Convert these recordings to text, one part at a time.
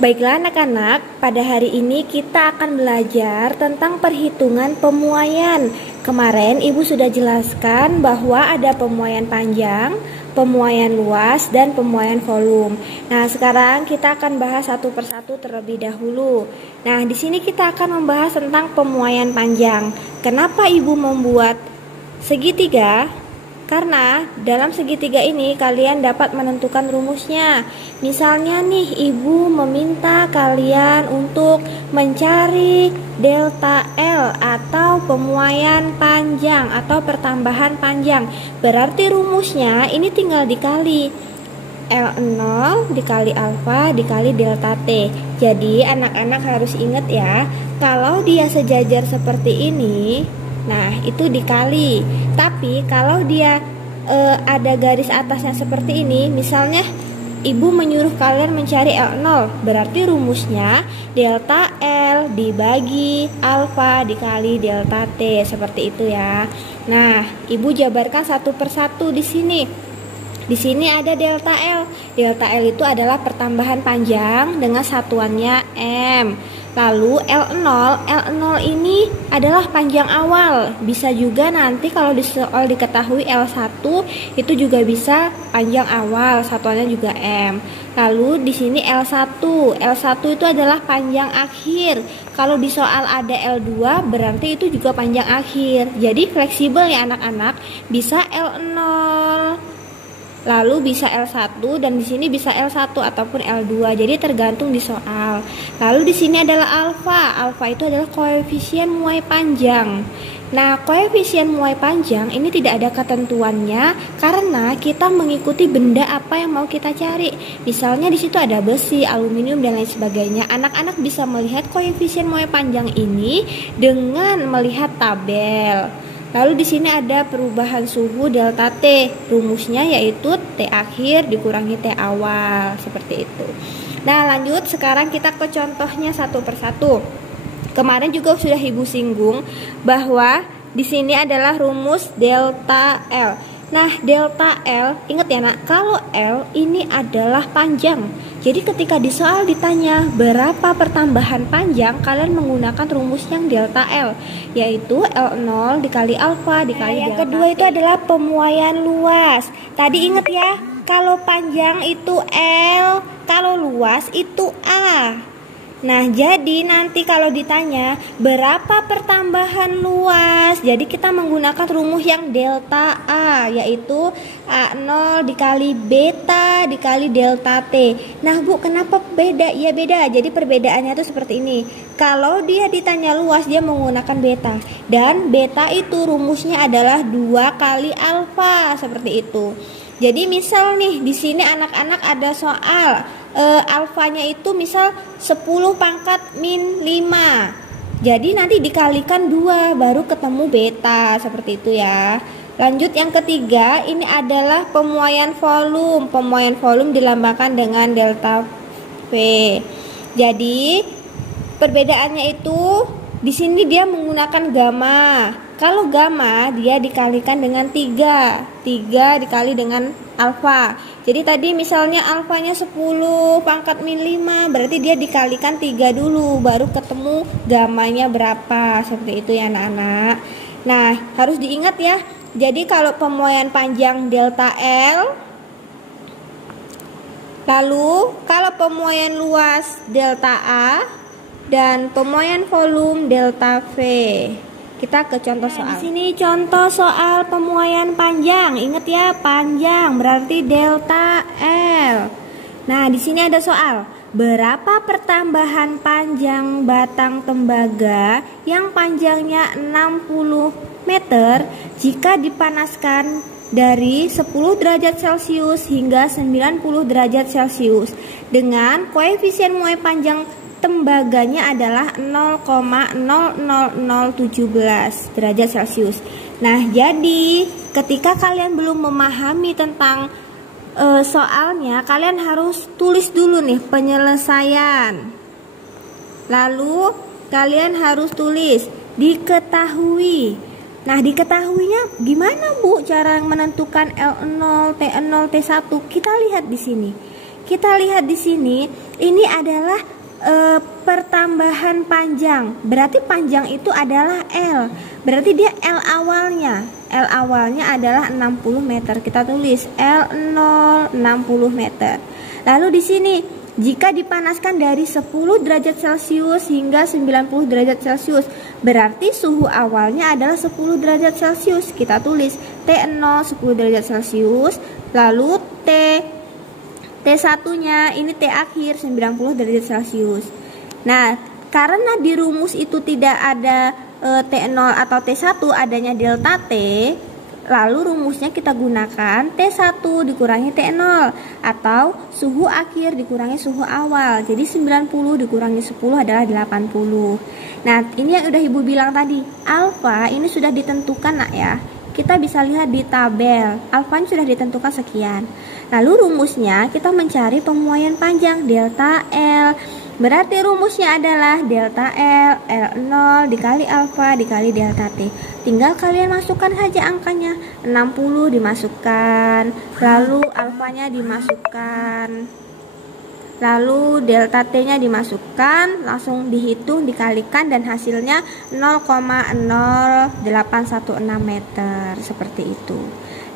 Baiklah anak-anak, pada hari ini kita akan belajar tentang perhitungan pemuaian. Kemarin Ibu sudah jelaskan bahwa ada pemuaian panjang, pemuaian luas, dan pemuaian volume. Nah, sekarang kita akan bahas satu persatu terlebih dahulu. Nah, di sini kita akan membahas tentang pemuaian panjang. Kenapa Ibu membuat segitiga? Karena dalam segitiga ini kalian dapat menentukan rumusnya. Misalnya nih, Ibu meminta kalian untuk mencari delta L atau pemuaian panjang atau pertambahan panjang. Berarti rumusnya ini tinggal dikali L0 dikali alfa dikali delta T. Jadi anak-anak harus ingat ya, kalau dia sejajar seperti ini, nah itu dikali. Tapi kalau dia ada garis atasnya seperti ini, misalnya Ibu menyuruh kalian mencari L0, berarti rumusnya delta L dibagi alfa dikali delta T, seperti itu ya. Nah, Ibu jabarkan satu persatu di sini. Di sini ada delta L. Delta L itu adalah pertambahan panjang dengan satuannya M. Lalu L0 ini adalah panjang awal. Bisa juga nanti kalau di soal diketahui L1 itu juga bisa panjang awal, satuannya juga M. Lalu di sini L1 itu adalah panjang akhir. Kalau di soal ada L2 berarti itu juga panjang akhir. Jadi fleksibel ya anak-anak, bisa L0, lalu bisa L1, dan di sini bisa L1 ataupun L2. Jadi tergantung di soal. Lalu di sini adalah alfa. Alfa itu adalah koefisien muai panjang. Nah, koefisien muai panjang ini tidak ada ketentuannya karena kita mengikuti benda apa yang mau kita cari. Misalnya di situ ada besi, aluminium dan lain sebagainya. Anak-anak bisa melihat koefisien muai panjang ini dengan melihat tabel. Lalu di sini ada perubahan suhu delta T. Rumusnya yaitu T akhir dikurangi T awal, seperti itu. Nah, lanjut sekarang kita ke contohnya satu persatu. Kemarin juga sudah Ibu singgung bahwa di sini adalah rumus delta L. Nah, delta L, ingat ya nak, kalau L ini adalah panjang. Jadi ketika di soal ditanya berapa pertambahan panjang, kalian menggunakan rumus yang delta L, yaitu L0 dikali alfa dikali delta. Yang kedua itu adalah pemuaian luas. Tadi ingat ya, kalau panjang itu L, kalau luas itu A. Nah, jadi nanti kalau ditanya berapa pertambahan luas, jadi kita menggunakan rumus yang delta A, yaitu A0 dikali beta dikali delta T. Nah Bu, kenapa beda? Ya beda, jadi perbedaannya itu seperti ini. Kalau dia ditanya luas, dia menggunakan beta, dan beta itu rumusnya adalah 2 kali alfa, seperti itu. Jadi misal nih, di sini anak-anak ada soal alfanya itu misal 10 pangkat min 5. Jadi nanti dikalikan 2 baru ketemu beta, seperti itu ya. Lanjut yang ketiga, ini adalah pemuaian volume. Pemuaian volume dilambangkan dengan delta V. Jadi perbedaannya itu di sini dia menggunakan gamma. Kalau gamma dia dikalikan dengan 3 dikali dengan alfa. Jadi tadi misalnya alfanya 10 pangkat min 5, berarti dia dikalikan 3 dulu baru ketemu gammanya berapa, seperti itu ya anak-anak. Nah, harus diingat ya. Jadi kalau pemuaian panjang delta L, lalu kalau pemuaian luas delta A, dan pemuaian volume delta V. Kita ke contoh soal. Di sini contoh soal pemuaian panjang. Ingat ya, panjang berarti delta L. Nah, di sini ada soal. Berapa pertambahan panjang batang tembaga yang panjangnya 60 meter jika dipanaskan dari 10 derajat Celcius hingga 90 derajat Celcius dengan koefisien muai panjang tembaganya adalah 0,00017 derajat Celcius. Nah, jadi ketika kalian belum memahami tentang soalnya, kalian harus tulis dulu nih penyelesaian. Lalu kalian harus tulis diketahui. Nah, diketahuinya gimana Bu cara menentukan L0, T0, T1? Kita lihat di sini. kita lihat di sini, ini adalah pertambahan panjang. Berarti panjang itu adalah L. Berarti dia L awalnya. L awalnya adalah 60 meter. Kita tulis L0 60 meter. Lalu di sini, jika dipanaskan dari 10 derajat Celcius hingga 90 derajat Celcius, berarti suhu awalnya adalah 10 derajat Celcius. Kita tulis T0 10 derajat Celcius, lalu T1-nya ini T akhir 90 derajat Celcius. Nah, karena di rumus itu tidak ada T0 atau T1, adanya delta T, lalu rumusnya kita gunakan T1 dikurangi T0 atau suhu akhir dikurangi suhu awal. Jadi 90 dikurangi 10 adalah 80. Nah, ini yang udah Ibu bilang tadi, alfa ini sudah ditentukan nak ya. Kita bisa lihat di tabel, alfanya sudah ditentukan sekian. Lalu rumusnya kita mencari pemuaian panjang delta L. Berarti rumusnya adalah delta L, L0 dikali alfa dikali delta T. Tinggal kalian masukkan saja angkanya. 60 dimasukkan, lalu alfanya dimasukkan, lalu delta T-nya dimasukkan, langsung dihitung, dikalikan, dan hasilnya 0,0816 meter, seperti itu.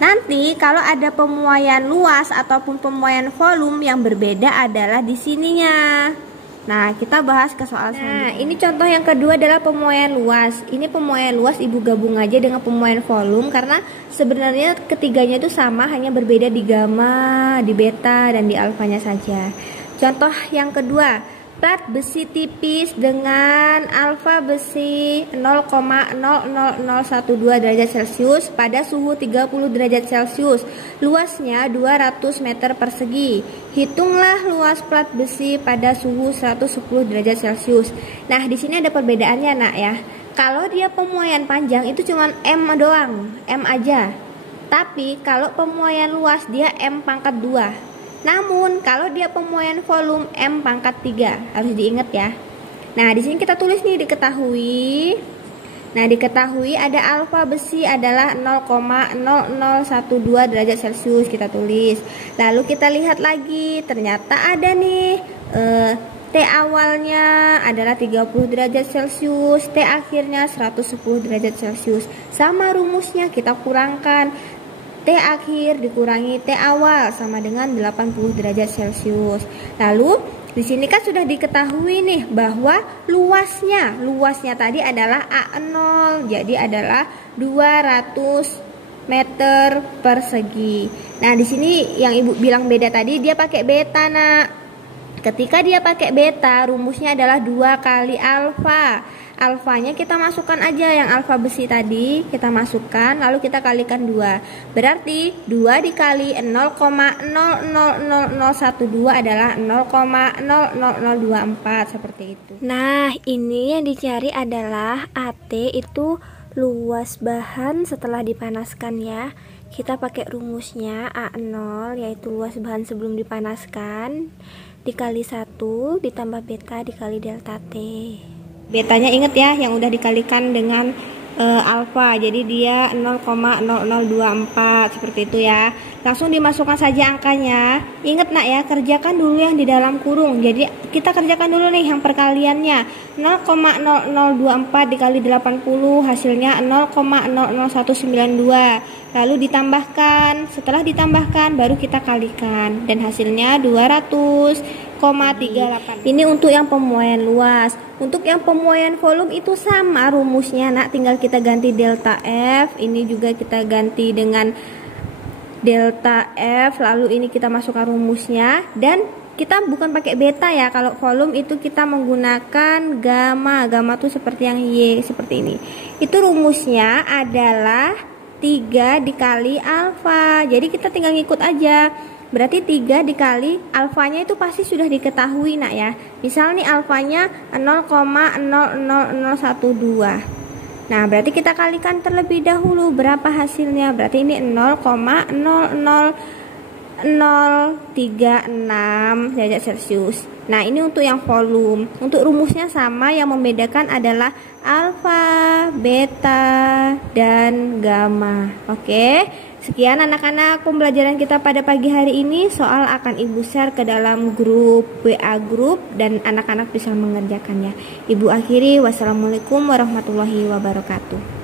Nanti kalau ada pemuaian luas ataupun pemuaian volume yang berbeda adalah di sininya. Nah, kita bahas ke soal selanjutnya. Nah, ini contoh yang kedua adalah pemuaian luas. Ini pemuaian luas Ibu gabung aja dengan pemuaian volume karena sebenarnya ketiganya itu sama, hanya berbeda di gamma, di beta, dan di alfanya saja. Contoh yang kedua, plat besi tipis dengan alfa besi 0,00012 derajat Celcius pada suhu 30 derajat Celcius. Luasnya 200 meter persegi. Hitunglah luas plat besi pada suhu 110 derajat Celcius. Nah, di sini ada perbedaannya nak ya. Kalau dia pemuaian panjang itu cuma M doang, M aja. Tapi kalau pemuaian luas dia M pangkat 2. Namun kalau dia pemuaian volume M pangkat 3, harus diingat ya. Nah, di sini kita tulis nih diketahui. Nah, diketahui ada alfa besi adalah 0,0012 derajat Celcius, kita tulis. Lalu kita lihat lagi, ternyata ada nih T awalnya adalah 30 derajat Celcius, T akhirnya 110 derajat Celcius. Sama rumusnya kita kurangkan. T akhir dikurangi T awal sama dengan 80 derajat Celcius. Lalu di sini kan sudah diketahui nih bahwa luasnya tadi adalah A0, jadi adalah 200 meter persegi. Nah, di sini yang Ibu bilang beda tadi, dia pakai beta nak. Ketika dia pakai beta, rumusnya adalah 2 kali alfa. Alfanya kita masukkan aja, yang alfa besi tadi kita masukkan, lalu kita kalikan 2. Berarti 2 dikali 0,00012 adalah 0,00024, seperti itu. Nah, ini yang dicari adalah AT, itu luas bahan setelah dipanaskan ya. Kita pakai rumusnya A0, yaitu luas bahan sebelum dipanaskan, dikali 1 ditambah beta dikali delta T. Betanya inget ya, yang udah dikalikan dengan alfa, jadi dia 0,0024, seperti itu ya. Langsung dimasukkan saja angkanya. Ingat nak ya, kerjakan dulu yang di dalam kurung. Jadi kita kerjakan dulu nih yang perkaliannya. 0,0024 dikali 80 hasilnya 0,00192. Lalu ditambahkan, setelah ditambahkan baru kita kalikan, dan hasilnya 200,38. Ini untuk yang pemuaian luas. Untuk yang pemuaian volume itu sama rumusnya nak, tinggal kita ganti delta F. Ini juga kita ganti dengan delta F, lalu ini kita masukkan rumusnya, dan kita bukan pakai beta ya. Kalau volume itu kita menggunakan gamma. Gamma tuh seperti yang Y, seperti ini. Itu rumusnya adalah 3 dikali alfa. Jadi kita tinggal ngikut aja. Berarti 3 dikali alfanya itu pasti sudah diketahui nak ya. Misal nih alfanya 0,00012. Nah, berarti kita kalikan terlebih dahulu berapa hasilnya. Berarti ini 0,00036 derajat Celcius. Nah, ini untuk yang volume. Untuk rumusnya sama, yang membedakan adalah alfa, beta, dan gamma. Oke. Sekian anak-anak pembelajaran kita pada pagi hari ini. Soal akan Ibu share ke dalam grup WA grup dan anak-anak bisa mengerjakannya. Ibu akhiri, wassalamualaikum warahmatullahi wabarakatuh.